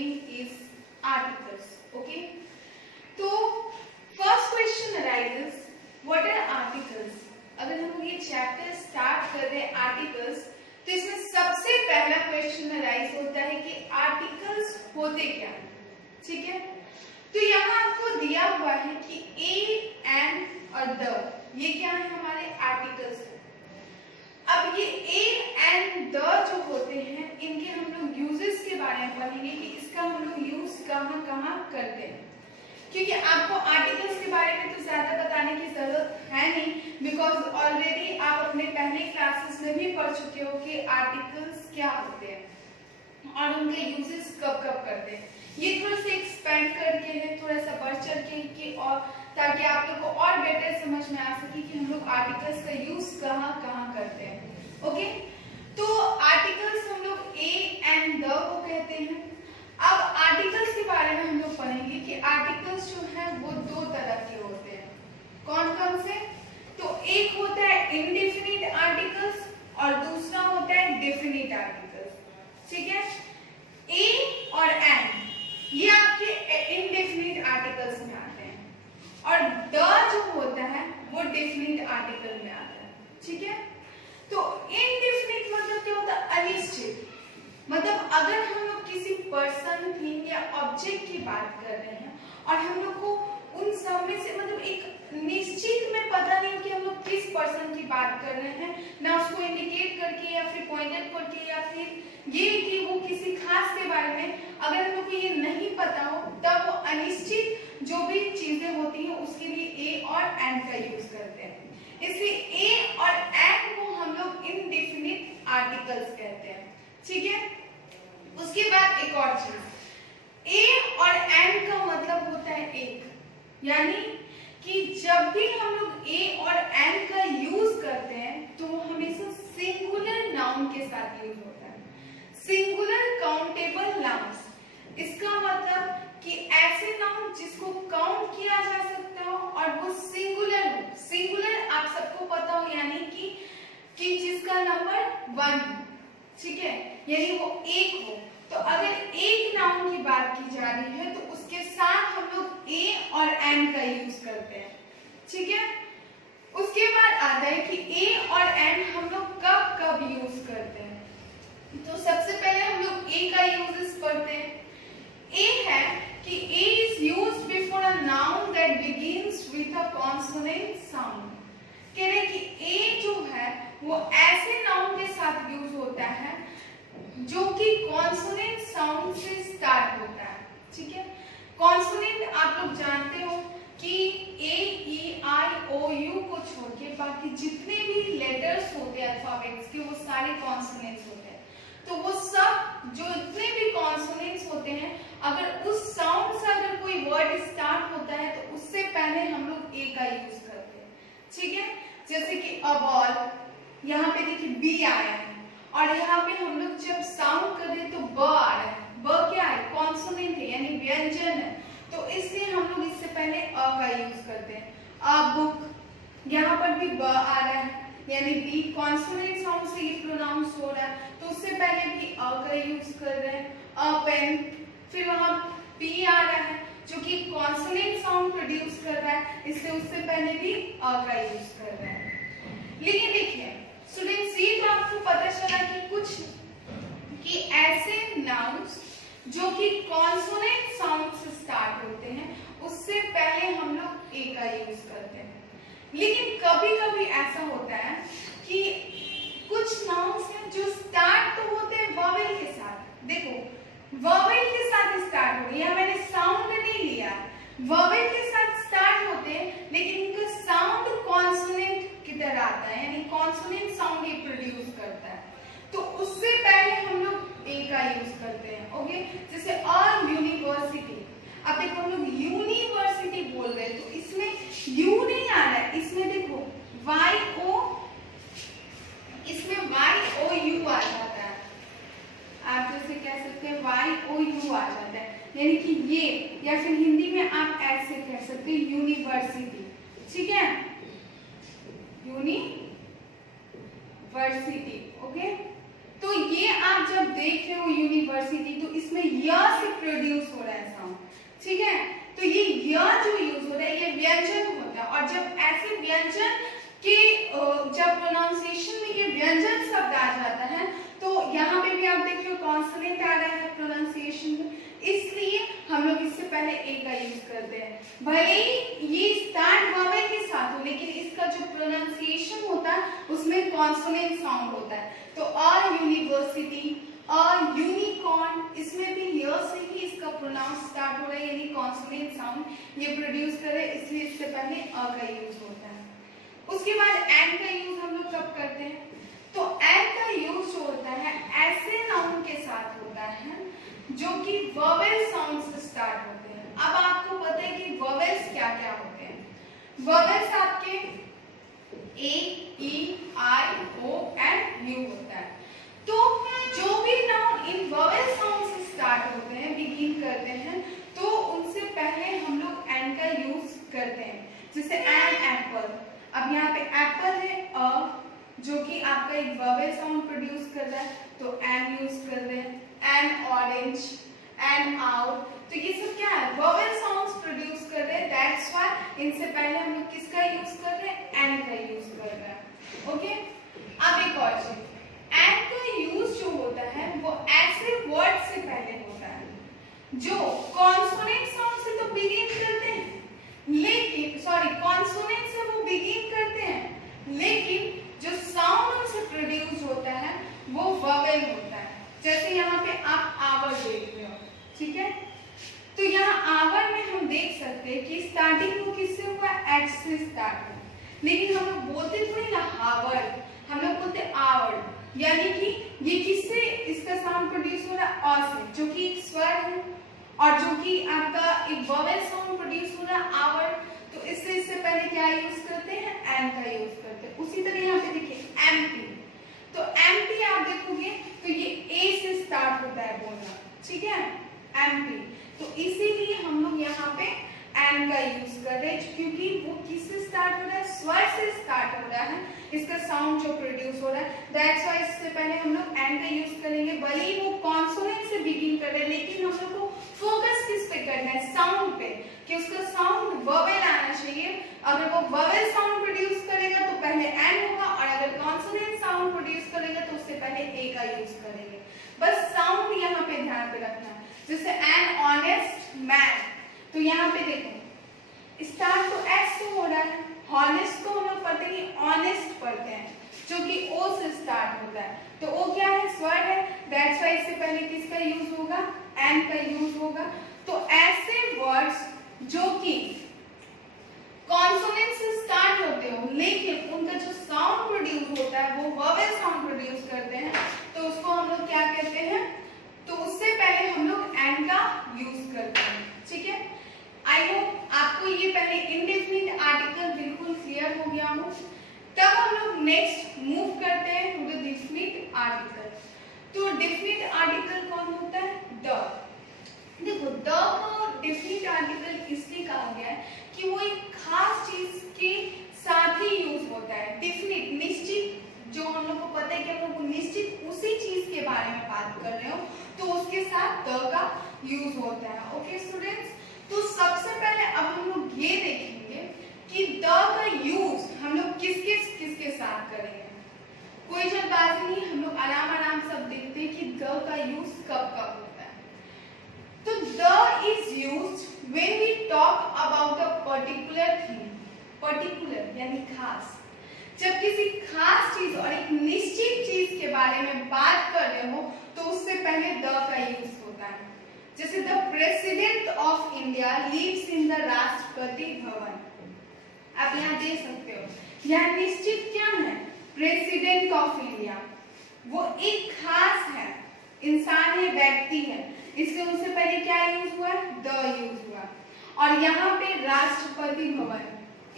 name is articles. Okay. तो first question arises, what are articles? अगर हम लोग ये चैप्टर स्टार्ट कर रहे हैं आर्टिकल्स, तो इसमें सबसे पहला क्वेश्चन अराइज होता है कि आर्टिकल्स होते क्या हैं, ठीक है। तो यहाँ आपको दिया हुआ है कि ए, एन और द, ये क्या है हमारे आर्टिकल्स। अब ये ए, एन, द जो होते हैं, इनके हम लोग यूजेस के बारे में पढ़ेंगे कि इसका हम लोग यूज कहाँ कहाँ करते हैं, क्योंकि आपको आर्टिकल्स के बारे में तो ज्यादा बताने की जरूरत है नहीं, बिकॉज ऑलरेडी आप अपने पहले क्लासेस में भी पढ़ चुके हो कि आर्टिकल्स क्या होते हैं और उनके यूजेस कब कब करते हैं। ये थोड़ा सा एक्सपेंड करके है, थोड़ा सा बढ़ चढ़ के और ताकि आप लोग को और बेटर समझ में आ सके कि हम लोग आर्टिकल्स का यूज कहाँ कहाँ करते हैं। ओके, तो आर्टिकल्स हम लोग ए, एन, द को कहते हैं। अब आर्टिकल्स के बारे में हम लोग पढ़ेंगे कि आर्टिकल्स जो है वो दो तरह के होते हैं। कौन कौन से? तो एक होता है इनडेफिनिट आर्टिकल्स और दूसरा होता है डेफिनिट आर्टिकल्स, ठीक है। ए और एन ये आपके इनडेफिनिट आर्टिकल्स में आते हैं और द जो होता है वो डेफिनिट आर्टिकल में आता है, ठीक है। तो इनडेफिनिट मतलब क्या होता है? अनिश्चित। मतलब अगर हम लोग किसी पर्सन, थिंग या ऑब्जेक्ट की बात कर रहे हैं और हम लोग को उन सब में से मतलब एक निश्चित में पता नहीं कि हम लोग किस पर्सन की बात कर रहे हैं, ना उसको इंडिकेट करके या फिर पॉइंटेड करके या फिर ये कि वो किसी खास के बारे में अगर हम लोग को ये नहीं पता हो, तब वो अनिश्चित जो भी चीजें होती हैं उसके लिए ए और एन का यूज करते हैं। इसलिए ए और एन को हम लोग इनडेफिनिट आर्टिकल्स कहते हैं, ठीक है। उसके बाद एक और चीज, ए और एन का मतलब होता है एक, यानी कि जब भी हम लोग ए और एन का यूज करते हैं तो वो हमेशा सिंगुलर नाउन के साथ यूज होता है, सिंगुलर काउंटेबल नाउन्स। इसका मतलब कि ऐसे नाउन जिसको काउंट किया जा सकता हो और वो सिंगुलर हो। सिंगुलर आप सबको पता हो, यानी कि जिसका नंबर 1 हो, ठीक है, यानी वो एक हो। तो अगर एक नाउन की बात की जा रही है तो उसके साथ हम लोग ए और एन का यूज करते हैं, ठीक है। उसके बाद आता है कि ए और एन हम लोग कब कब यूज करते हैं। तो सबसे पहले हम लोग ए का यूजेस पढ़ते हैं। ए है कि a is used before a noun that begins with a consonant sound. कह रहे कि ए जो है वो ऐसे नाउन के साथ यूज होता है जो कि कॉन्सोनेंट साउंड से स्टार्ट होता है, ठीक है। कॉन्सोनेंट आप लोग जानते हो कि ए, ई, आई, ओ, यू को छोड़ के बाकी जितने भी लेटर्स होते हैं अल्फाबेट्स के वो सारे कॉन्सोनेंट्स होते हैं। तो वो सब जो इतने भी कॉन्सोनेंट्स होते हैं, अगर उस साउंड से अगर कोई वर्ड स्टार्ट होता है तो उससे पहले हम लोग ए का यूज करते हैं, ठीक है। जैसे कि अ बॉल, यहाँ पे देखिए बी आया है और यहाँ पे हम लोग जब साउंड कर रहे हैं तो ब आ रहा है। ब क्या है? कॉन्सोनेंट है, यानी व्यंजन है, तो इसलिए हम लोग इससे पहले अ का यूज करते हैं। अ बुक, यहाँ पर भी ब आ रहा है, यानी बी कॉन्सोनेंट साउंड से ये प्रोनाउंस हो रहा है, तो उससे पहले भी अ का यूज कर रहे हैं। अ पेन, फिर वहां पी आ रहा है जो कि कॉन्सोनेंट साउंड प्रोड्यूस कर रहा है, इसलिए उससे पहले भी अ का यूज कर रहे हैं। लेकिन देखिए स्टूडेंट्स, ये तो आपको पता चला कि ऐसे नाउन्स जो कि कॉन्सोनेंट साउंड से स्टार्ट होते हैं उससे पहले हम लोग ए का यूज करते हैं। लेकिन कभी कभी ऐसा होता है कि कुछ नाउन्स हैं जो स्टार्ट तो होते हैं वॉवेल के साथ। देखो वॉवेल के साथ स्टार्ट हो रही है, मैंने साउंड नहीं लिया, वॉवेल के साथ स्टार्ट होते हैं लेकिन इनका साउंड कॉन्सोनेंट की तरह आता है, यानी कॉन्सोनेंट साउंड ये प्रोड्यूस करता है, तो उससे पहले हम लोग ए का यूज करते हैं। ओके, जैसे अ यूनिवर्सिटी, अब देखो हम लोग यूनिवर्सिटी बोल रहे हैं तो इसमें यू नहीं आ रहा है, इसमें देखो वाई ओ, इसमें वाई ओ यू आ जाता है। आप जैसे कह सकते हैं वाई ओ यू आ जाता है, यानी कि ये, या फिर हिंदी में आप ऐसे कह सकते हैं यूनिवर्सिटी, ठीक है, यूनिवर्सिटी। ओके, तो ये आप जब देख रहे हो यूनिवर्सिटी तो इसमें य य से प्रोड्यूस हो रहा है साउंड, ठीक है। तो ये य जो यूज हो रहा है ये व्यंजन होता है, और जब ऐसे व्यंजन के जब प्रोनाउंसिएशन में ये व्यंजन शब्द आ जाता है तो यहाँ पे भी आप देख रहे हो कॉन्सोनेंट आ रहा है प्रोनाउंसिएशन में, इसलिए हम लोग इससे पहले ए का यूज करते हैं। भले ही ये स्टार्ट वॉवेल के साथ हो लेकिन इसका जो प्रोनाउंसिएशन होता है उसमें कॉन्सोनेंट साउंड होता है। तो अ यूनिवर्सिटी, अ यूनिकॉर्न, इसमें भी य से ही इसका प्रोनाउंस स्टार्ट हो रहा है, यानी कॉन्सोनेंट साउंड ये प्रोड्यूस कर रहे हैं, इसलिए इससे पहले अ का यूज होता है। उसके बाद एंड का यूज हम लोग कब करते हैं? तो एंड का यूज जो होता है ऐसे नाउन के साथ होता है जो कि वोवेल साउंड से स्टार्ट होते हैं। अब आपको पता है कि वोवेल्स क्या क्या होते हैं। वोवेल्स आपके ए, ई, आई, ओ एंड यू होता है। तो जो भी नाउन इन वोवेल साउंड से स्टार्ट होते हैं, बिगिन करते हैं, तो उनसे पहले हम लोग एंड का यूज करते हैं। जैसे एन एप्पल, अब यहाँ पे एप्पल है अ जो कि आपका एक वोवेल साउंड प्रोड्यूस कर रहा है, तो एन यूज कर रहे हैं। एन ऑरेंज, एन आउट, तो ये सब क्या है? वोवेल साउंड्स प्रोड्यूस कर रहे हैं, दैट्स व्हाई इनसे पहले हम लोग किसका यूज कर रहे हैं? एन का यूज कर रहे हैं। ओके, अब एक और चीज, एन का यूज जो होता है वो ऐसे वर्ड से पहले होता है जो कॉन्सोनेंट साउंड से तो बिगिन करते हैं, लेकिन कॉन्सोनेंट से वो बिगिन करते हैं लेकिन जो साउंड उनसे प्रोड्यूस होता है वो वोवेल होता है। जैसे यहाँ पे आप आवर देख रहे हो, ठीक है। तो यहाँ आवर में हम देख सकते हैं कि स्टार्टिंग वो किससे हुआ? एच से स्टार्ट हुआ, लेकिन हम लोग बोलते थोड़ी ना हावर, हम लोग बोलते आवर, यानी कि ये किससे इसका साउंड प्रोड्यूस हो रहा है? अ से, जो कि एक स्वर है और जो कि आपका एक वोवेल साउंड प्रोड्यूस हो रहा है आवर। तो इससे पहले क्या यूज करते हैं? एन का यूज करते हैं। उसी तरह यहाँ पे देखिए एमपी, तो एमपी आप देखोगे तो ये ए से स्टार्ट होता है बोलना, ठीक है, एमपी। तो इसीलिए हम लोग यहाँ पे एन का यूज कर रहे हैं क्योंकि वो किससे स्टार्ट हो रहा है? स्वर से स्टार्ट हो रहा है, इसका साउंड जो प्रोड्यूस हो रहा है, दैट्स व्हाई इससे पहले हम लोग एन का यूज करेंगे। भले ही वो कॉन्सोनेंट से बिगिन कर रहे हैं लेकिन हम लोग को फोकस किस पे करना है? साउंड पे, कि उसका साउंड वोवेल आना चाहिए। अगर वो वोवेल साउंड प्रोड्यूस करेगा तो पहले एन होगा, और अगर कॉन्सोनेंट साउंड प्रोड्यूस करेगा तो उससे पहले ए का यूज करेंगे। बस साउंड यहाँ पे ध्यान पे रखना है। जैसे एन ऑनेस्ट मैन, तो यहाँ पे देखो स्टार्ट तो एस से हो रहा है, हॉनेस्ट को हम लोग पढ़ते नहीं ऑनेस्ट पढ़ते हैं जो कि ओ से स्टार्ट होता है। तो ओ क्या है? स्वर है, दैट्स व्हाई इससे पहले किसका यूज होगा? एन का यूज होगा। तो ऐसे वर्ड्स जो कि कॉन्सोनेंट से स्टार्ट होते हो लेकिन उनका जो साउंड प्रोड्यूस होता है वो वोवेल साउंड प्रोड्यूस करते हैं, तो उसको हम लोग क्या कहते हैं? तो उससे पहले हम लोग एन का यूज करते हैं, ठीक है। आई होप आपको ये पहले इंडेफिनिट आर्टिकल बिल्कुल क्लियर हो गया हो। तब हम लोग नेक्स्ट मूव करते हैं टू द डेफिनिट आर्टिकल। तो डेफिनिट आर्टिकल कौन होता है? द। देखो द को डेफिनिट आर्टिकल इसलिए कहा गया है कि वो एक खास चीज के साथ ही यूज होता है। डेफिनिट, निश्चित, जो हम लोग को पता है कि हम लोग निश्चित उसी चीज के बारे में बात कर रहे हो तो उसके साथ द का यूज होता है। ओके स्टूडेंट्स, तो सबसे पहले अब हम लोग ये देखेंगे कि द का यूज हम लोग किसके साथ करेंगे। कोई जल्दबाजी नहीं, हम लोग आराम सब देखते हैं कि द का यूज कब कब होता है। तो the is used when we talk about a particular thing, particular यानी खास। जब किसी खास चीज और एक निश्चित चीज के बारे में बात कर रहे हो तो उससे पहले द का यूज होता है। जैसे the president of India lives in the Rashtrapati Bhavan, आप यहाँ देख सकते हो, यह निश्चित क्या है? प्रेसिडेंट ऑफ इंडिया, वो एक खास है, इंसान है, व्यक्ति है, इसलिए उससे पहले क्या यूज हुआ? द यूज हुआ। और यहाँ पे राष्ट्रपति भवन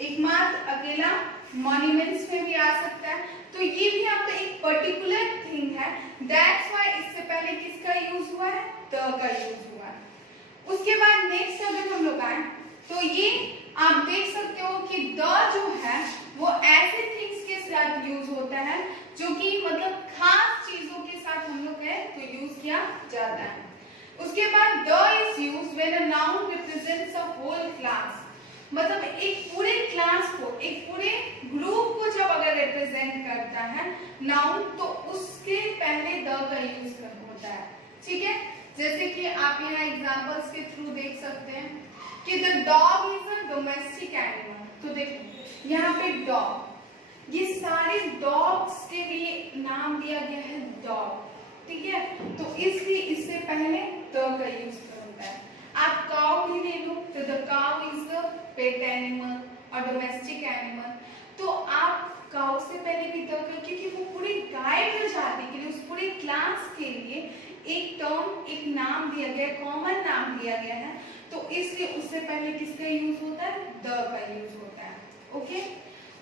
एकमात्र अकेला मॉन्यूमेंट्स में भी आ सकता है, तो ये भी आपका एक पर्टिकुलर थिंग है, दैट्स व्हाई इससे पहले किसका यूज हुआ है? द का यूज हुआ है। उसके बाद नेक्स्ट अगर हम लोग आए तो ये आप देख सकते हो कि द जो है वो ऐसे थिंग्स के साथ यूज होता है जो कि मतलब खास चीजों के साथ हम लोग है तो यूज किया जाता है। उसके बाद the is used when a noun represents a whole class, मतलब एक पूरे क्लास को, एक पूरे ग्रुप को जब अगर रिप्रेजेंट करता है नाउन, तो उसके पहले द का यूज होता है। ठीक है, जैसे कि आप यहाँ एग्जांपल्स के थ्रू देख सकते हैं कि the dog is a domestic animal. तो देखो यहाँ पे डॉग, ये सारे डॉग्स के लिए नाम दिया गया है डॉग। ठीक है, तो इसलिए इससे पहले द का यूज होता है। आप काउ भी ले लो तो the cow is a pet animal और डोमेस्टिक एनिमल, तो आप काउ से पहले भी द का, क्योंकि वो पूरी गाय प्रजाति के लिए, उस पूरे क्लास के लिए एक टर्म, एक नाम दिया गया, कॉमन नाम दिया गया है, तो इसलिए उससे पहले किसका यूज होता है? द का यूज होता है। ओके,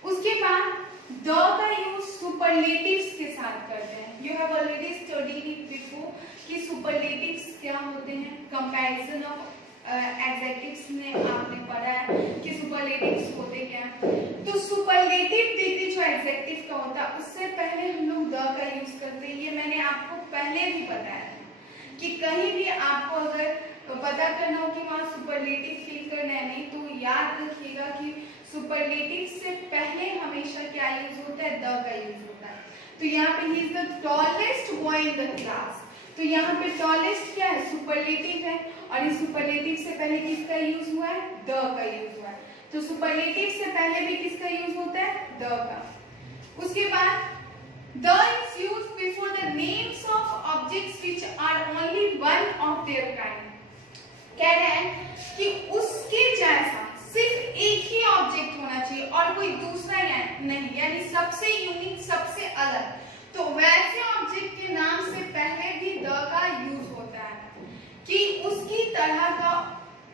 उसके बाद द का यूज सुपरलेटिव्स के साथ करते हैं। You have already studied it before कि सुपरलेटिव्स क्या होते हैं, कंपैरिजन ऑफ एडजेक्टिव्स में आपने पढ़ा है कि सुपरलेटिव्स होते क्या। तो सुपरलेटिव डिग्री जो एडजेक्टिव का होता है उससे पहले हम लोग द का यूज करते हैं। ये मैंने आपको पहले भी बताया है कि कहीं भी आपको अगर पता करना हो कि वहाँ सुपरलेटिव फील करना है नहीं, तो याद रखिएगा कि सुपरलेटिव से पहले हमेशा क्या यूज होता है? द का यूज होता है। तो यहाँ पे he is the tallest boy in the class, तो यहाँ पे टॉलेस्ट क्या है? सुपरलेटिव है, और इस सुपरलेटिव से पहले किसका यूज हुआ है? द का यूज हुआ है। तो सुपरलेटिव से पहले भी किसका यूज होता है? द का। उसके बाद the is used before the names of objects which are only one of their kind. कह रहे हैं कि उसके जैसा सिर्फ एक ही ऑब्जेक्ट होना चाहिए और कोई दूसरा नहीं, यानी सबसे यूनिक, सबसे अलग। तो वैसे ऑब्जेक्ट के नाम से पहले भी द का यूज होता है कि उसकी तरह का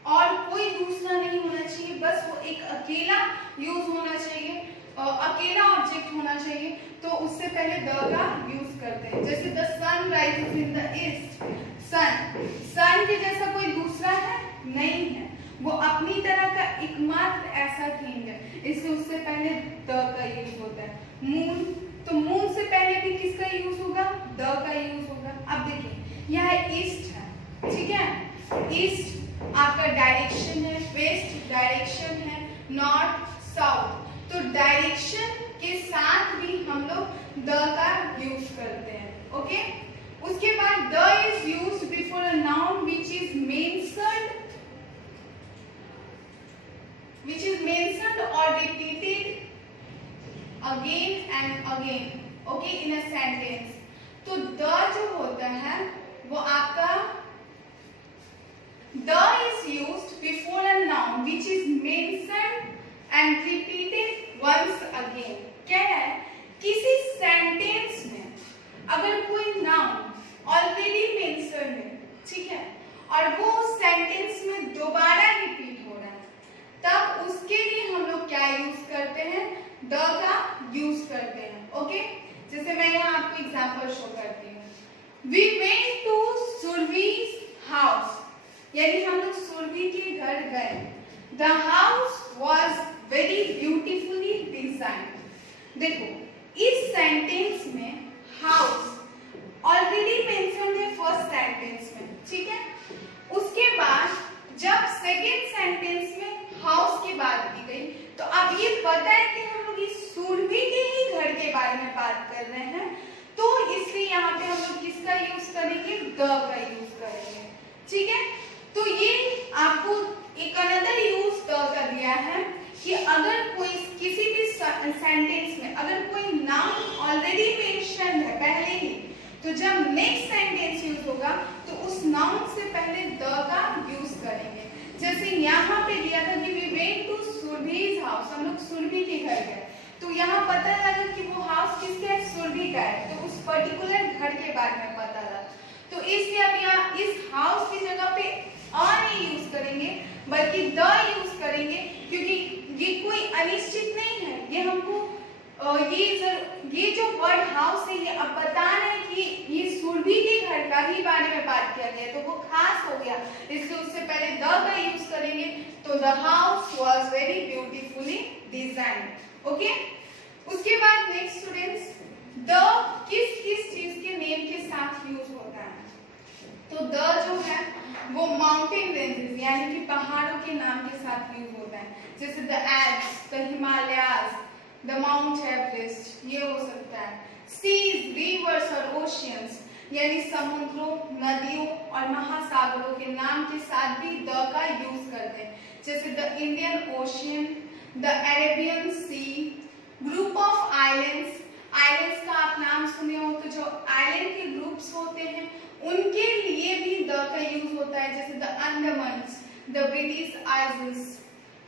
और कोई दूसरा नहीं होना चाहिए, बस वो एक अकेला यूज होना चाहिए, अकेला ऑब्जेक्ट होना चाहिए, तो उससे पहले द का यूज करते हैं। जैसे the sun rises in the east, sun के जैसा कोई दूसरा है? नहीं है, वो अपनी तरह का एकमात्र ऐसा थिंग है, इसलिए उससे पहले द का यूज होता है। मून, तो मून से पहले भी किसका यूज होगा? द का यूज होगा। अब देखिए यह ईस्ट है, ठीक है, ईस्ट आपका डायरेक्शन है, वेस्ट डायरेक्शन है, नॉर्थ साउथ, तो डायरेक्शन के साथ भी हम लोग द का यूज करते हैं। ओके, उसके बाद the is used before a noun which is mentioned or repeated again and again, okay, in a sentence। तो द जो होता है वो आपका the is used before a noun which is mentioned and repeated once again। क्या है? किसी sentence में अगर कोई नाउन ऑलरेडी मेंशन है, ठीक है, और वो उस सेंटेंस में दोबारा रिपीट हो रहा है, तब उसके लिए हम लोग क्या यूज करते हैं? द का यूज करते हैं। ओके, जैसे मैं यहाँ आपको एग्जांपल शो करती हूँ। वी वेंट टू सुरभी's हाउस, यानी हम लोग सुरभि के घर गए। The house was very beautifully designed. देखो इस सेंटेंस में हाउस ऑलरेडी मेंशन्ड है फर्स्ट सेंटेंस में, ठीक है। उसके बाद जब सेकेंड सेंटेंस में हाउस की बात की गई, तो अब ये पता है कि हम लोग इस सुरभि के ही घर के बारे में बात कर रहे हैं, तो इसलिए यहाँ पे हम लोग किसका यूज करेंगे? द का यूज करेंगे, ठीक है। तो ये आपको एक अनदर यूज द का दिया है कि अगर कोई किसी भी सेंटेंस में अगर कोई नाउन ऑलरेडी मेंशन है पहले ही, तो जब नेक्स्ट सेंटेंस यूज होगा तो उस नाउन से पहले द का यूज करेंगे। जैसे यहाँ पे दिया था कि वी वेंट टू सुरभि's हाउस, हम लोग सुरभि के घर गए, तो यहाँ पता लगा कि वो हाउस किसका है? सुरभि का है, तो उस पर्टिकुलर घर के बारे में पता लगा। तो इसलिए अब यहाँ इस हाउस की जगह पे अ नहीं यूज करेंगे बल्कि द यूज करेंगे, क्योंकि ये कोई अनिश्चित नहीं है, ये हमको ये जो वर्ड हाउस है ये अब बता रहे हैं कि ये सुरभि के घर का ही बारे में बात किया गया, तो वो खास हो गया, इसलिए उससे पहले द का यूज करेंगे। तो the house was very beautifully designed. Okay, उसके बाद नेक्स्ट स्टूडेंट्स, द किस किस चीज के नेम के साथ यूज होता है? तो द जो है वो माउंटेन रेंजेस यानी कि पहाड़ों के नाम के साथ यूज होता है, जैसे the Alps, the Himalayas, the mount Everest, ये हो सकता है। सीज, रिवर्स और ओशियंस यानी समुद्रों, नदियों और महासागरों के नाम के साथ भी द का यूज करते हैं, जैसे the Indian Ocean, the Arabian Sea, group of islands. Islands का आप नाम सुने हो तो जो आइलैंड के ग्रुप्स होते हैं उनके लिए भी द का यूज होता है, जैसे the Andamans, the British islands.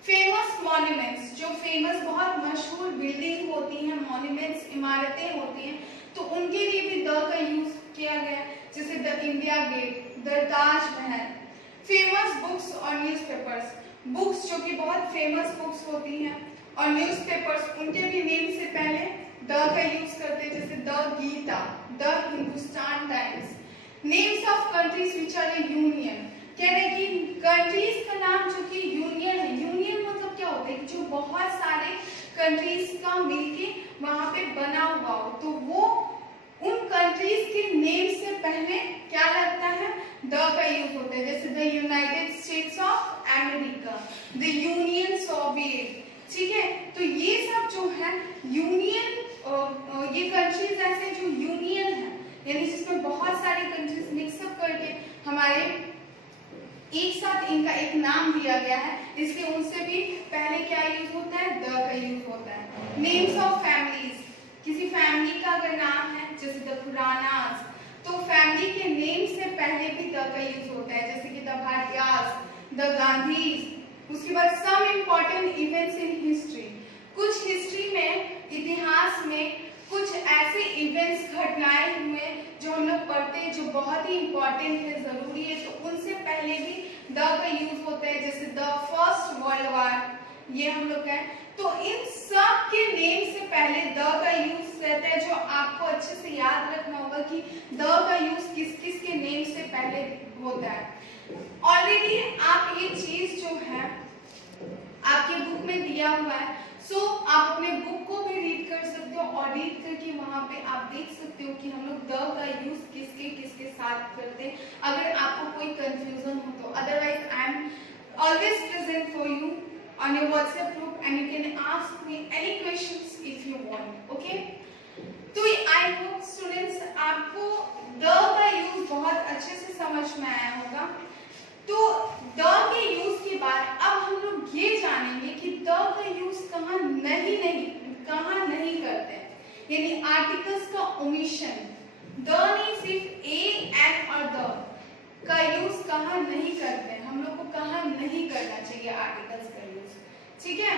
Famous monuments, जो फेमस बहुत मशहूर बिल्डिंग होती हैं, मॉन्यूमेंट्स इमारतें होती हैं, तो उनके लिए भी द का यूज किया गया, जैसे the India Gate, the Taj Mahal. Famous books और न्यूज़पेपर्स, बुक्स जो कि बहुत फेमस बुक्स होती हैं और न्यूज़पेपर्स उनके भी नेम से पहले द का यूज करते हैं, जैसे the Gita, the Hindustan Times. Names of countries which are a union, कह रहे हैं कि कंट्रीज का नाम जो कि यूनियन है, यूनियन मतलब क्या होता है कि जो बहुत सारे कंट्रीज का मिलके वहां पे बना हुआ हो, तो वो उन कंट्रीज के नेम से पहले क्या लगता है, द का यूज होता है, जैसे the United states of America, the union Soviet. ठीक है, तो ये सब जो है यूनियन, ये कंट्रीज ऐसे जो यूनियन है यानी जिसमें बहुत सारे कंट्रीज मिक्सअप करके हमारे एक साथ इनका एक नाम दिया गया है, इसलिए उनसे भी पहले क्या यूज होता है, द का यूज होता है। नेम्स ऑफ फैमिलीज, किसी फैमिली का अगर नाम है जैसे द खुरानास, तो फैमिली के नेम से पहले भी द का यूज होता है, जैसे कि द भाटियास, द गांधीज। उसके बाद some important events in history, कुछ हिस्ट्री में, इतिहास में कुछ ऐसे इवेंट्स, घटनाएं हुए जो हम लोग पढ़ते हैं जो बहुत ही इंपॉर्टेंट है, जरूरी है, तो उनसे पहले भी द का यूज होता है, जैसे द फर्स्ट वर्ल्ड वार, ये हम लोग हैं। तो इन सब के नेम से पहले द का यूज रहता है, जो आपको अच्छे से याद रखना होगा कि द का यूज किस किस के नेम से पहले होता है। ऑलरेडी आप ये चीज जो है आपके बुक में दिया हुआ है, सो आप अपने बुक को भी रीड कर सकते हो और रीड करके वहां पे आप देख सकते हो कि हम लोग द का यूज किसके किसके साथ करते हैं, अगर आपको कोई कंफ्यूजन हो तो। Otherwise I am always present for you on your WhatsApp group and you can ask me any questions if you want. Okay? तो I hope students आपको द का यूज बहुत अच्छे से समझ में आया होगा। तो द के यूज के बाद अब हम लोग ये जानेंगे कि द का यूज कहाँ नहीं करते हैं, यानी आर्टिकल्स का ओमिशन। द नहीं, सिर्फ ए, एन और द का यूज कहाँ नहीं करते हैं, हम लोग को कहाँ नहीं करना चाहिए आर्टिकल्स का यूज। ठीक है,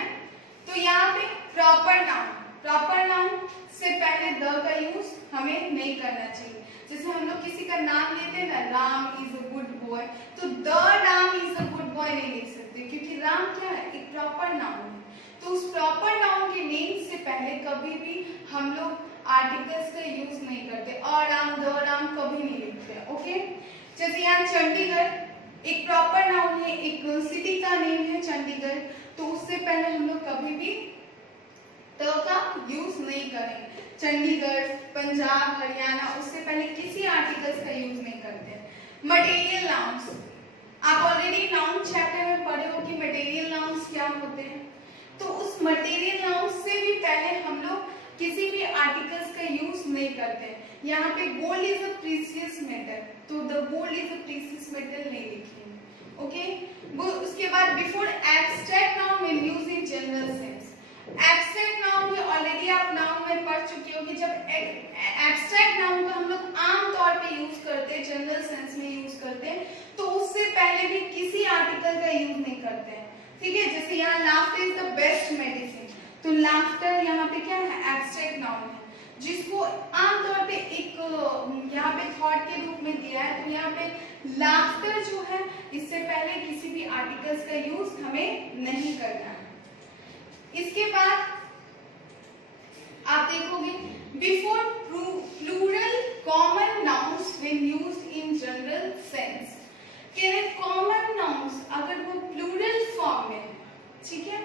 तो यहाँ पे प्रॉपर नाउन से पहले द का यूज हमें नहीं करना चाहिए। जैसे हम लोग किसी का नाम लेते हैं ना, Ram is a good boy, तो the Ram is a good boy नहीं लिख सकते, क्योंकि राम क्या है, एक प्रॉपर नाउन है। तो उस प्रॉपर नाउन के नेम से पहले कभी भी हम लोग आर्टिकल्स का यूज नहीं करते, और राम, द राम कभी नहीं लिखते। ओके, जैसे यहाँ चंडीगढ़ एक प्रॉपर नाउन है, एक सिटी का नेम है चंडीगढ़, तो उससे पहले हम लोग कभी भी द का यूज नहीं करेंगे। चंडीगढ़, पंजाब, हरियाणा, उससे पहले किसी आर्टिकल्स का यूज नहीं करते। मटेरियल नाउन्स, आप ऑलरेडी नाउन चैप्टर में पढ़े हो कि मटेरियल नाउन्स क्या होते हैं, तो उस मटेरियल नाउन्स से भी पहले हम लोग किसी भी आर्टिकल्स का यूज नहीं करते। यहाँ पे gold is a precious metal, तो the gold is a precious metal नहीं लिखेंगे। ओके, उसके बाद before abstract noun when used in general sense. Abstract noun ये ऑलरेडी आप नाउन में पढ़ चुके हो कि जब एब्स्ट्रैक्ट नाउन को हम लोग आम तौर पे यूज करते हैं, जनरल सेंस में यूज करते हैं, तो उससे पहले भी किसी आर्टिकल का यूज नहीं करते हैं। ठीक है, जैसे यहाँ laughter is the best medicine, तो लाफ्टर यहाँ पे क्या है, एब्स्ट्रैक्ट नाउन है, जिसको आमतौर पे एक यहाँ पे थॉट के रूप में दिया है। तो यहाँ पे लाफ्टर जो है, इससे पहले किसी भी आर्टिकल्स का यूज हमें नहीं करना है। इसके बाद आप देखोगे before plural common nouns when used in general sense, common nouns अगर वो प्लूरल फॉर्म में है, ठीक है,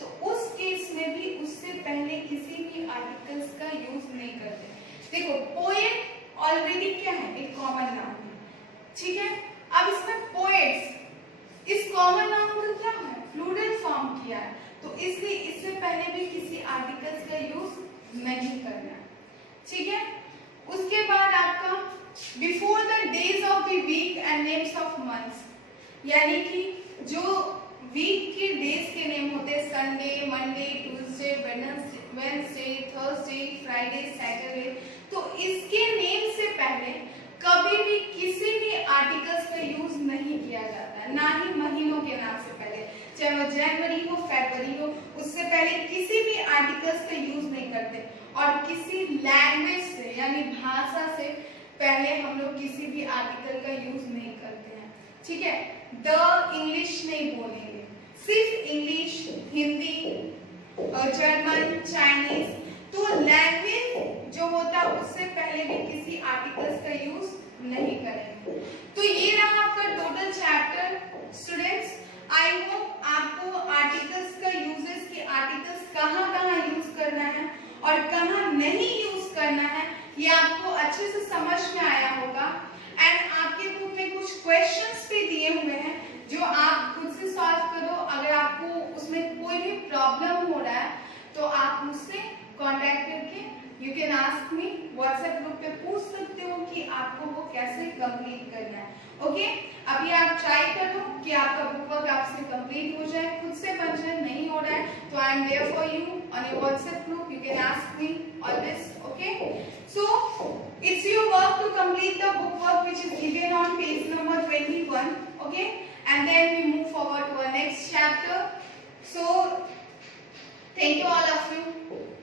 तो उस केस में भी उससे पहले किसी भी आर्टिकल्स का यूज नहीं करते। देखो पोएट ऑलरेडी क्या है, एक कॉमन नाउन है, ठीक है, पहले भी किसी आर्टिकल्स का यूज नहीं करना, ठीक है। उसके बाद आपका before the days of the week and names of months, यानी कि जो वीक के डेज के नेम होते हैं Sunday, Monday, Tuesday, Wednesday, Thursday, Friday, Saturday, तो इसके नेम से पहले कभी भी किसी भी आर्टिकल्स का यूज नहीं किया जाता है, ना ही महीनों के नाम से पहले, चाहे वो जनवरी हो, फरवरी हो, उससे पहले किसी भी आर्टिकल्स का यूज नहीं करते। और किसी लैंग्वेज से यानी भाषा से पहले हम लोग किसी भी आर्टिकल का यूज नहीं करते हैं, ठीक है। द इंग्लिश नहीं बोलेंगे, सिर्फ इंग्लिश, हिंदी, जर्मन, चाइनीज, तो लैंग्वेज जो होता है उससे पहले भी किसी आर्टिकल्स का यूज नहीं करेंगे। तो ये रहा आपका total chapter students. I hope आपको आर्टिकल्स का यूजेस की आर्टिकल्स कहाँ यूज करना है और कहाँ नहीं यूज करना है ये आपको अच्छे से समझ में आया होगा। एंड आपके बुक में कुछ क्वेश्चंस भी दिए हुए हैं जो आप खुद से सॉल्व करो। अगर आपको उसमें कोई भी प्रॉब्लम हो रहा है तो आप मुझसे कांटेक्ट करके you can ask me, WhatsApp group पे पूछ सकते हो कि आपको वो कैसे कंप्लीट करना है। ओके, अभी आप ट्राई करो कि आपका बुक वर्क आपसे कंप्लीट हो जाए, खुद से बन जाए। नहीं हो रहा है तो I am there for you on your WhatsApp group, you can ask me always. Okay, so it's your work to complete the book work which is given on page number 21. Okay, and then we move forward to our next chapter. So thank you all of you.